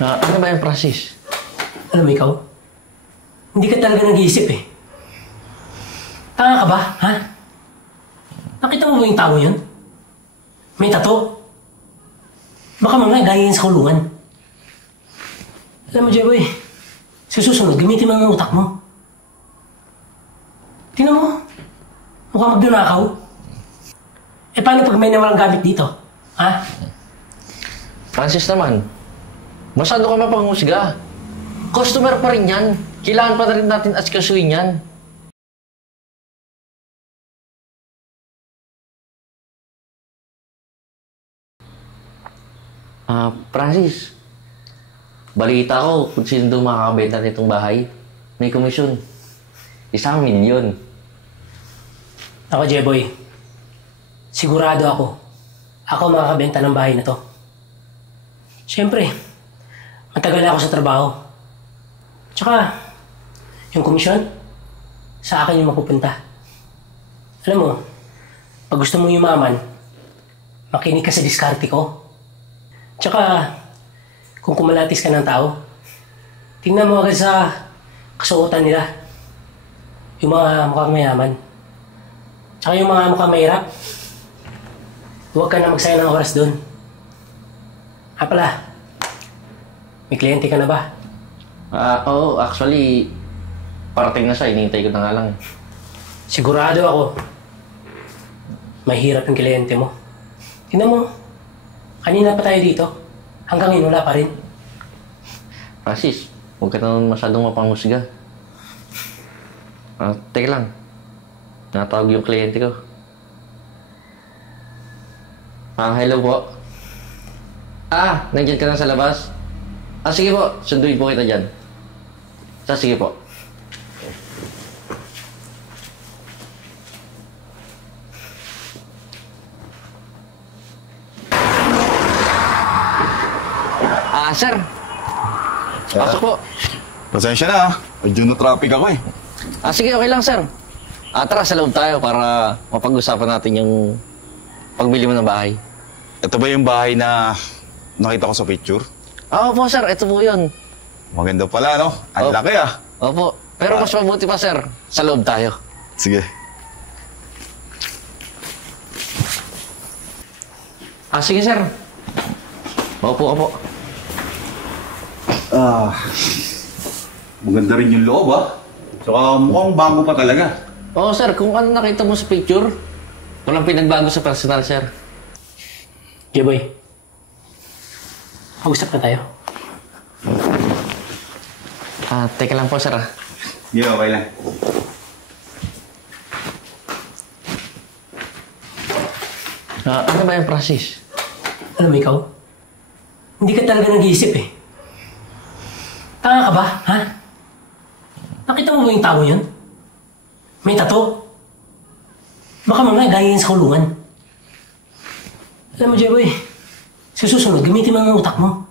Ano ba yung Francis? Alam mo ikaw, hindi ka talaga nag-iisip eh. Tanga ka ba, ha? Nakita mo ba yung tao yun? May tato. Baka mamaya gaya sa kulungan. Alam mo, Jeboy, susunod, gamitin mo ang utak mo. Tingnan mo, mukhang magdunakaw. Eh paano pag may nawalang gamit dito, ha? Francis naman, masyado ka mapanghusga. Customer pa rin yan. Kailangan pa rin natin asikasuhin yan. Francis, balita ko kung sino doon makakabenta nitong bahay. May komisyon. 1,000,000. Ako, Jeboy, sigurado ako. Ako makakabenta ng bahay na to. Siyempre, matagal na ako sa trabaho. Tsaka, yung komisyon, sa akin yung mapupunta. Alam mo, pag gusto mong yumaman, makinig ka sa diskarte ko. Tsaka, kung kumalatis ka ng tao, tingnan mo agad sa kasuotan nila. Yung mga mukhang mayaman. Tsaka yung mga mukhang mahirap, huwag ka na magsayang ng oras doon. Pala, may kliyente ka na ba? Oo, actually, parating na siya. Inihintay ko na nga lang. Sigurado ako, mahirap yung kliyente mo. Tingnan mo, kanina pa tayo dito. Hanggang ngayon, wala pa rin. Francis, huwag ka naman masyadong mapanghusga. Teka lang. Natawag yung kliyente ko. Hello po. Nandiyan ka na sa labas? Sige po. Sunduin po kita dyan. Sige po. Sir. Pasok po. Pasensya na, medyo na traffic ako eh. Sige, okay lang, sir. Tara, sa loob tayo para mapag-usapan natin yung pagbili mo ng bahay. Ito ba yung bahay na nakita ko sa picture? Oo po, sir. Ito po yun. Maganda pala, no? Ang laki ah. Opo. Pero mas mabuti pa, sir. Sa loob tayo. Sige. Sige, sir. Opo. Maganda rin yung loob ah. Saka mukhang bago pa talaga. Oo, sir. Kung ano nakita mo sa picture, walang pinagbago sa personal, sir. Jeboy, mag-usap na tayo. Teka lang po, sir. Hindi, okay lang. Ano ba yung Francis? Alam mo ikaw, hindi ka talaga nag-iisip eh. Tanga ka ba, ha? Nakita mo ba yung tao yun? May tato. Baka mamaya gaya sa kulungan. Alam mo, Jeboy, susunod, gamitin mo ang utak mo.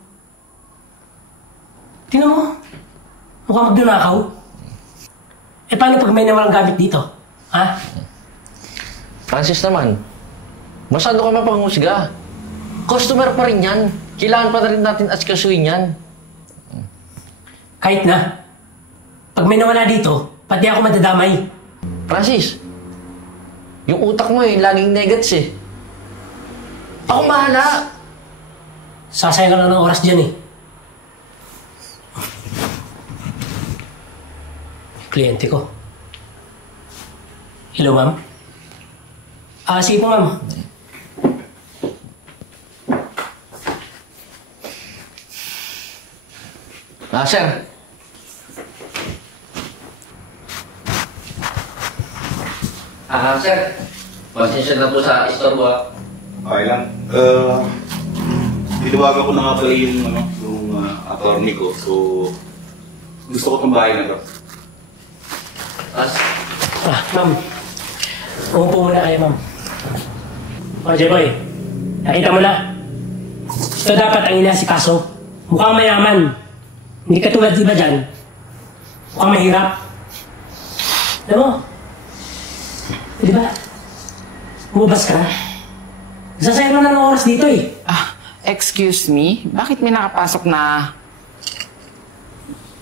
Tingnan mo, mukhang magdunakaw. Eh paano pag may nawalang gamit dito, ha? Francis naman, masyado ka mapanghusga. Customer pa rin yan. Kailangan pa rin natin asikasuhin yan. Kahit na. Pag may nawala dito, pati ako madadamay. Francis, yung utak mo laging negats eh. Ako bahala. Sasayang ka lang ng oras dyan eh. Kliyente ko. Hello, ma'am? Sige po, ma'am. Sir. Sir. Pasensya na po sa istorbo. Okay lang. Tinawagan ko na nga pala yung attorney ko. So, gusto ko itong bahay na to. Ma'am. Umupo muna kayo, ma'am. Jeboy, nakita mo na. Ito dapat ang inasikaso. Mukhang mayaman. Hindi ka tulad iba dyan. Mukhang mahirap. Alam mo? Di ba? Umubas ka na. Sasayang mo na ng oras dito eh. Excuse me? Bakit may nakapasok na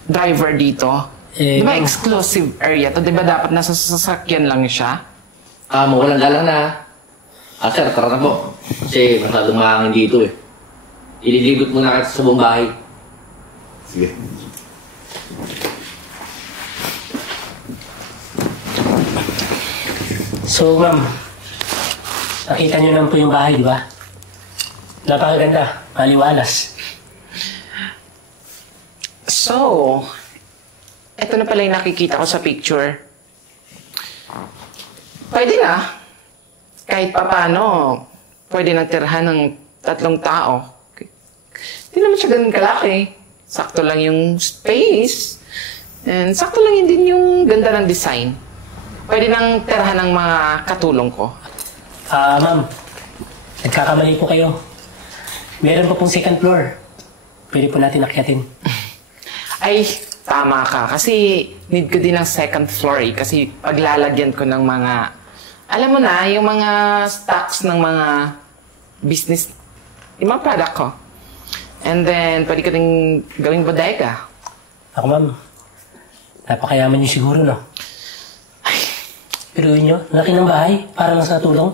driver dito? Eh, Di ba ma'am. exclusive area to? Di ba dapat nasa sasakyan lang siya? Mawalang galang na. Sir, tara na po. Kasi masyadong mahangin dito eh. Ililigot muna kita sa buong bahay. Sige. So, ma'am, nakita niyo naman po yung bahay, di ba? Napakaganda, maliwalas. So, eto na pala yung nakikita ko sa picture. Pwede na. Kahit pa paano, pwede nang tirhan ng 3 tao. Hindi naman siya ganun kalaki. Sakto lang yung space. And sakto lang yun din yung ganda ng design. Pwede nang tirhan ng mga katulong ko. Ma'am, nagkakamali po kayo. Meron pa pong second floor. Pwede po natin akyatin. Ay, tama ka. Kasi need ko din ng second floor eh. Kasi paglalagyan ko ng mga, alam mo na, yung mga stocks ng mga business, yung mga product ko. And then, pwede ko din gawing bodega. Ako, ma'am, napakayaman niyo siguro, no? Pero yun nyo, laki ng bahay, para lang sa tulong.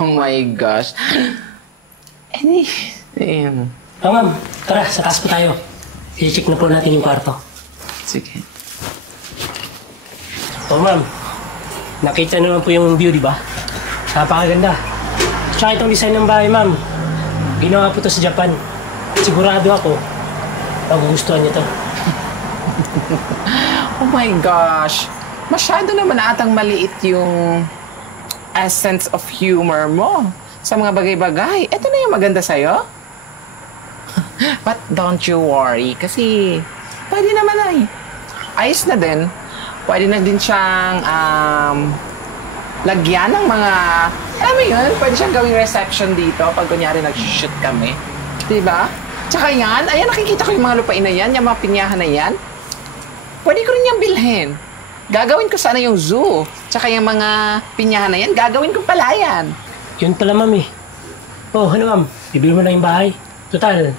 Oh my gosh. Ayun. Ma'am, tara, sa taas po tayo. I-check na po natin yung kwarto. Sige. Ma'am, nakita naman po yung view, di ba? Napakaganda. Tsaka itong design ng bahay, ma'am. Ginawa po to sa Japan. Sigurado ako, magugustuhan niyo to. Oh my gosh. Masyado naman atang maliit yung essence of humor mo sa mga bagay-bagay. Ito na yung maganda sa'yo. But don't you worry, kasi pwede naman na eh. Ayos na din. Pwede na din siyang lagyan ng mga, alam mo yun, pwede siyang gawing reception dito pag kunyari nag-shoot kami. Diba? Tsaka yan, ayan nakikita ko yung mga lupain na yan, yung mga pinyahan na yan. Pwede ko rin yung bilhin. Gagawin ko sana yung zoo. Tsaka yung mga pinyahan na yan, gagawin ko palayan. Yun pala, ma'am eh. Oh, ano ma'am, bibili mo na yung bahay. Total,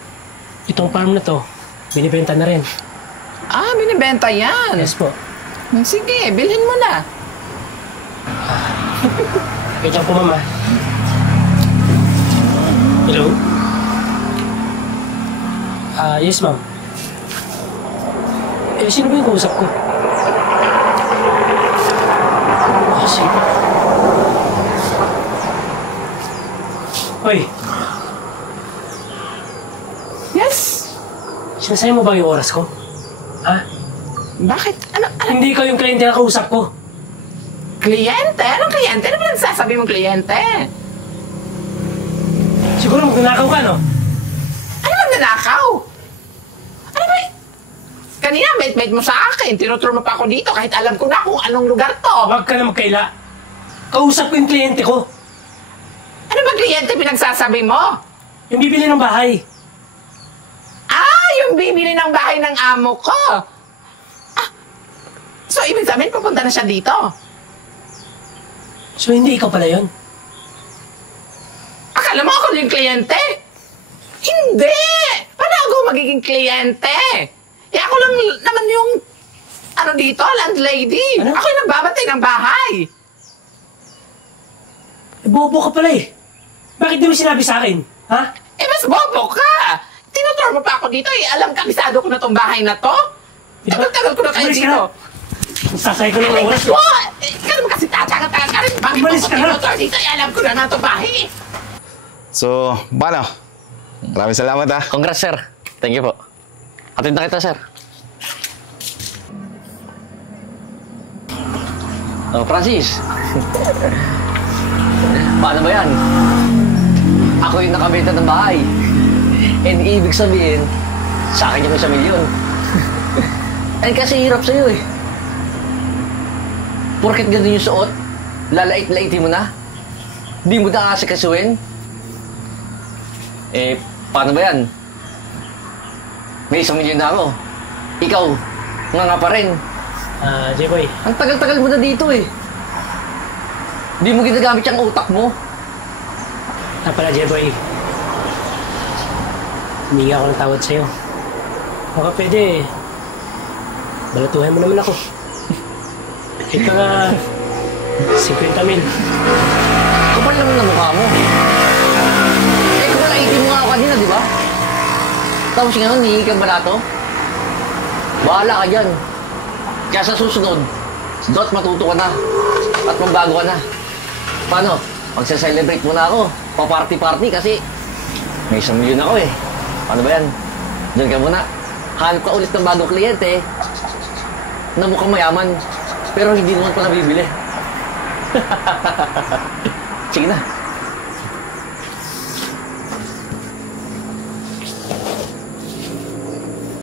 itong farm na to, binibenta na rin. Binibenta yan. Yes po. Sige, bilhin mo na. Wait lang po, ma'am ah. Hello? Yes, ma'am. Sino ba yung kausap ko? Sige po. Hoy, Yes. sinasabi mo ba yung oras ko? Ha? Bakit? Ano? Hindi ka yung kliyente na kausap ko. Kliyente? Anong kliyente? Ano ba nagsasabi mong kliyente? Siguro magnanakaw ka, no? Ano bang nanakaw? Ano ba? Kanina, mate-mate mo sa akin. Tinuturo mo pa ako dito kahit alam ko na kung anong lugar to. Huwag ka na magkaila. Kausap ko yung kliyente ko. Ano ba kliyente pinagsasabi mo? Yung bibili ng bahay. Yung bibili ng bahay ng amo ko. So, ibig sabihin, pupunta na siya dito. So, hindi ikaw pala yun? Akala mo ako yung kliyente? Hindi! Paano ako magiging kliyente? Ako lang naman yung, dito, landlady. Ano? Ako yung nagbabantay ng bahay. Bobo ka pala eh. Bakit di mo sinabi sa akin? Ha? Mas bobo ka! Tinuturo mo pa ako dito alam kabisado ko na tong bahay na to. Tagal-tagal ko na kayo Umalis ka dito. Sasay ko ng oras. Ikaw naman kasi tatanga-tanga ka rin. Bakit mo Umalis ko ka na. tinuturo dito? Alam ko na nga tong bahay. So, paano? Maraming salamat ha. Congrats, sir. Thank you po. Atid na kita, sir. Francis. Paano ba yan? Ako yung nakabenta ng bahay. And ibig sabihin, sa akin yung 1,000,000. Ay, kasi hirap sa'yo eh. Porket ganun yung suot, lalait-laitin mo na. Di mo na asikasuhin. Paano ba yan? May 1,000,000 na ako. Ikaw, nga pa rin. J-Boy. Ang tagal-tagal mo na dito eh. Di mo ginagamit yung utak mo. Pala, J-Boy. Humingi ako ng tawad sa'yo. Baka pwede, balatuhan mo naman ako. Ito nga, 50 mil. Kapal naman na mukha mo. Eh, kung naitin mo nga ako kanina, di ba? Tapos ngayon, hihingi kang balato? Bahala ka dyan. Kaya sa susunod, Dot, matuto ka na. At magbago ka na. Paano? Magsa-celebrate muna ako. Pa-party-party kasi may 1 milyon ako eh. Paano ba yan? Diyan ka muna. Hanap ka ulit ng bagong kliyente na mukhang mayaman pero hindi naman pala bibili. Sige na.